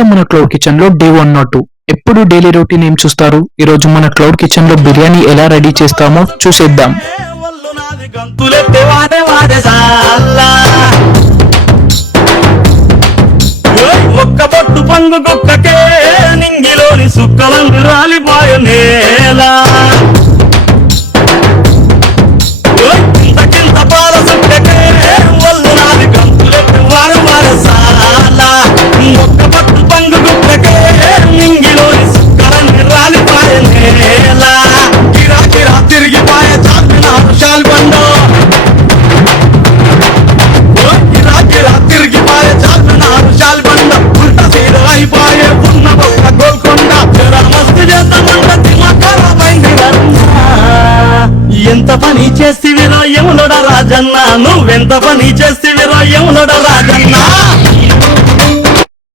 ఇవాళ మన cloud kitchen లో డే 102 ఎప్పుడు డైలీ రొటీన్ ఏం చూస్తారు. ఈ రోజు మన క్లౌడ్ కిచెన్ లో బిర్యానీ ఎలా రెడీ చేస్తామో చూసేద్దాం. ఒక్క పొట్టు పంగు కుక్కకే నింగిలోని సుక్కలంగు రాలిపోయ నేలా కింద పాల సుక్కకే ఒళ్ళు నాది గంతులెత్తి వారు వారసాల ఒక్క పొట్టు పంగు కుక్కకే నింగిలోని సుక్కలంగు రాలిపోయ నేలా కిరా కిరా తిరిగిపోయే చార్మినారు శాల్బండో తిరిగిపోయే చార్మినారు శాల్బండ ఉల్టా సీద అయిపోయే ఉన్న బొక్క గోల్కొండ మస్తు చేద్దామంట తిమ్మకరమైంది ఎంత పని చేస్తివిరో యమునుడ రాజన్న నువ్వెంత పని చేస్తివిరో యమునుడ రాజన్న